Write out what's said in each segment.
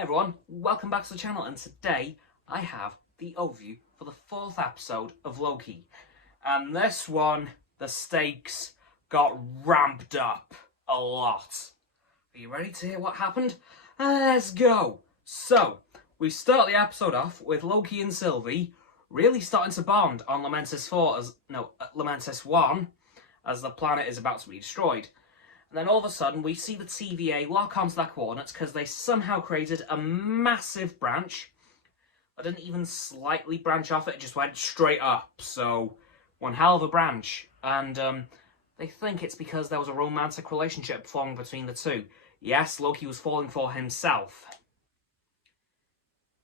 Hey everyone, welcome back to the channel, and today I have the overview for the 4th episode of Loki. And this one, the stakes got ramped up a lot. Are you ready to hear what happened? Let's go! So, we start the episode off with Loki and Sylvie really starting to bond on Lamentis 1 as the planet is about to be destroyed. And then all of a sudden, we see the TVA lock onto their coordinates because they somehow created a massive branch. I didn't even slightly branch off it just went straight up. So, one hell of a branch. And they think it's because there was a romantic relationship forming between the two. Yes, Loki was falling for himself.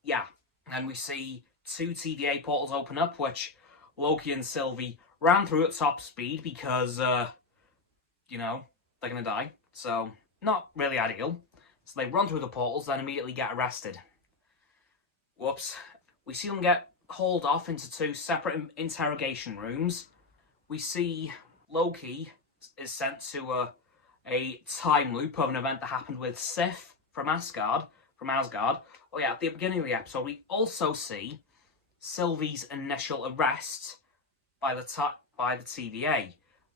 Yeah, and we see 2 TVA portals open up, which Loki and Sylvie ran through at top speed because, they're going to die, so not really ideal. So they run through the portals, then immediately get arrested. Whoops. We see them get hauled off into 2 separate interrogation rooms. We see Loki is sent to a time loop of an event that happened with Sif from Asgard. Oh yeah, at the beginning of the episode, we also see Sylvie's initial arrest by the TVA,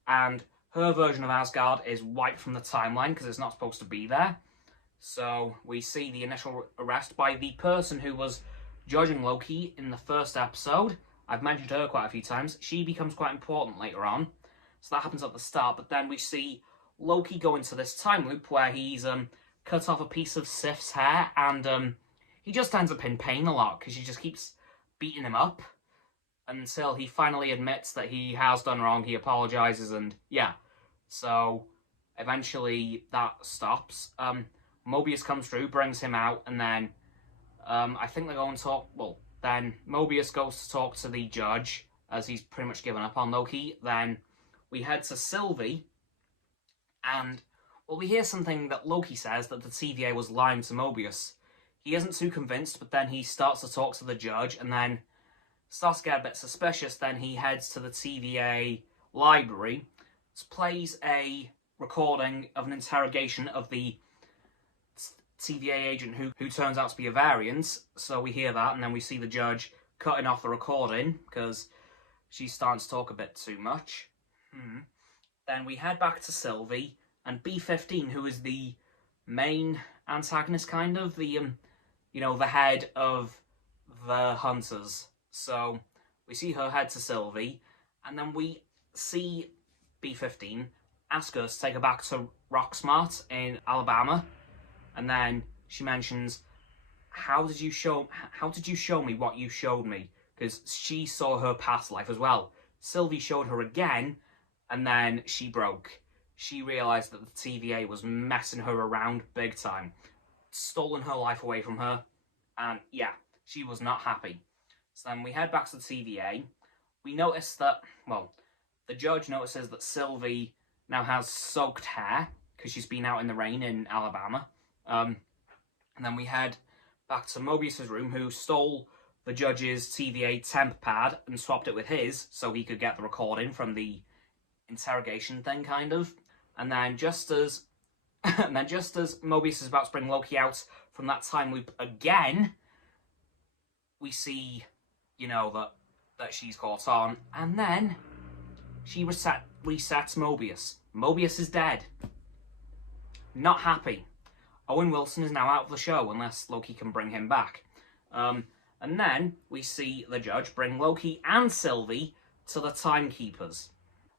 and her version of Asgard is wiped from the timeline because it's not supposed to be there. So we see the initial arrest by the person who was judging Loki in the 1st episode. I've mentioned her quite a few times. She becomes quite important later on. So that happens at the start, but then we see Loki go into this time loop where he's cut off a piece of Sif's hair, and he just ends up in pain a lot because she just keeps beating him up until he finally admits that he has done wrong, he apologises, and yeah. So, eventually that stops. Mobius comes through, brings him out, and then I think they go and talk, then Mobius goes to talk to the judge, as he's pretty much given up on Loki. Then we head to Sylvie, and, we hear something that Loki says, that the TVA was lying to Mobius. He isn't too convinced, but then he starts to talk to the judge, and then starts to get a bit suspicious. Then he heads to the TVA library, plays a recording of an interrogation of the TVA agent who turns out to be a variant. So we hear that, and then we see the judge cutting off the recording because she's starting to talk a bit too much. Then we head back to Sylvie and B-15, who is the main antagonist, kind of, the head of the Hunters. So we see her head to Sylvie, and then we see B-15 ask us to take her back to Roxo in Alabama, and then she mentions, how did you show me what you showed me? Because she saw her past life as well. Sylvie showed her again, and then she broke. She realised that the TVA was messing her around big time, stolen her life away from her, and yeah, she was not happy. So then we head back to the TVA. We notice that, the judge notices that Sylvie now has soaked hair because she's been out in the rain in Alabama. And then we head back to Mobius's room, who stole the judge's TVA temp pad and swapped it with his so he could get the recording from the interrogation thing, kind of. And then just as Mobius is about to bring Loki out from that time loop again, we see, that she's caught on, and then she resets Mobius. Mobius is dead. Not happy. Owen Wilson is now out of the show unless Loki can bring him back. And then we see the judge bring Loki and Sylvie to the Timekeepers.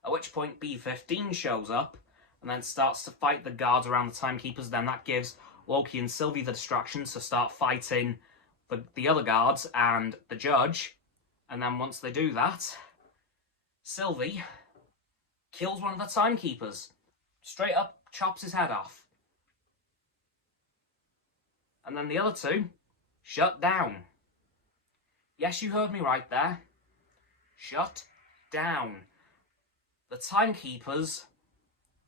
At which point B-15 shows up and then starts to fight the guards around the Timekeepers. Then that gives Loki and Sylvie the distractions to start fighting the other guards and the judge. And then once they do that, Sylvie kills one of the Timekeepers. Straight up chops his head off. And then the other 2 shut down. Yes, you heard me right there. Shut down. The Timekeepers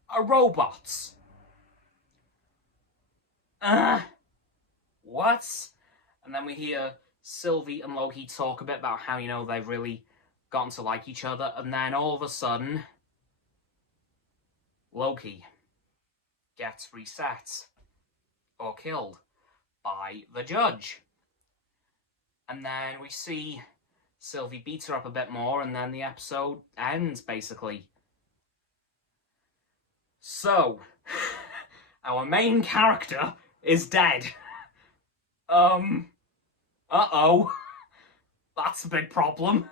are robots. What? And then we hear Sylvie and Loki talk a bit about how, they've really gotten to like each other. And then all of a sudden, Loki gets reset or killed. by the judge. And then we see Sylvie beats her up a bit more, and then the episode ends, basically. So, our main character is dead. Uh-oh. That's a big problem.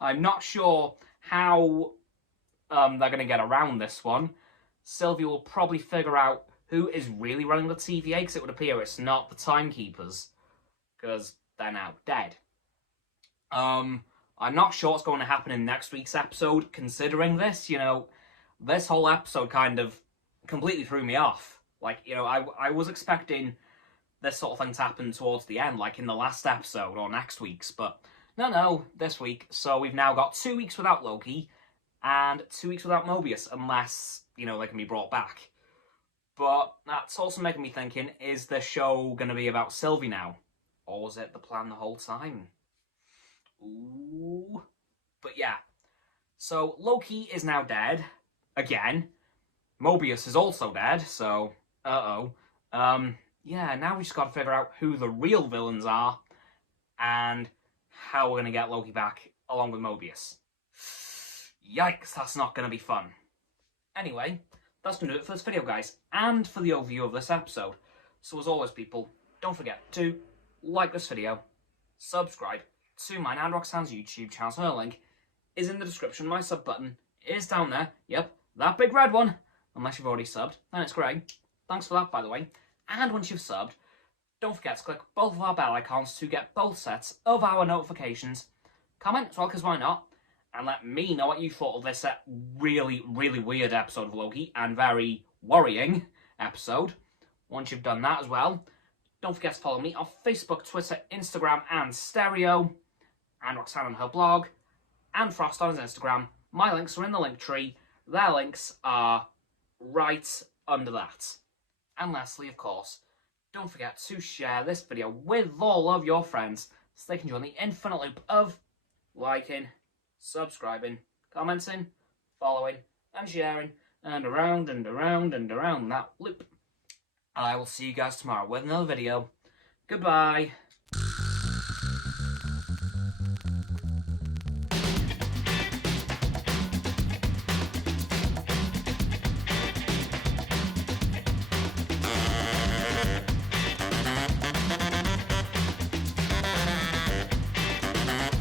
I'm not sure how they're going to get around this one. Sylvie will probably figure out who is really running the TVA, because it would appear it's not the timekeepers, because they're now dead. I'm not sure what's going to happen in next week's episode, considering this. You know, this whole episode kind of completely threw me off. Like, you know, I was expecting this sort of thing to happen towards the end, like in the last episode or next week's, but no, this week. So we've now got 2 weeks without Loki and 2 weeks without Mobius, unless, you know, they can be brought back. But that's also making me thinking, is the show going to be about Sylvie now? Or was it the plan the whole time? Ooh. But yeah. So Loki is now dead. Again. Mobius is also dead, so yeah, now we just gotta figure out who the real villains are and how we're gonna get Loki back along with Mobius. Yikes, that's not gonna be fun. Anyway, that's gonna do it for this video, guys, and for the overview of this episode. So as always, people, don't forget to like this video, subscribe to mine and Roxanne's YouTube channel. Her link is in the description. My sub button is down there. Yep, that big red one. Unless you've already subbed, then it's grey. Thanks for that, by the way. And once you've subbed, don't forget to click both of our bell icons to get both sets of our notifications. Comment as well, because why not? And let me know what you thought of this really, really weird episode of Loki, and very worrying episode. Once you've done that as well, don't forget to follow me on Facebook, Twitter, Instagram, and Stereo, and Roxanne on her blog, and Frost on his Instagram. My links are in the link tree. Their links are right under that. And lastly, of course, don't forget to share this video with all of your friends so they can join the infinite loop of liking, subscribing, commenting, following, and sharing, and around and around and around that loop. I will see you guys tomorrow with another video. Goodbye.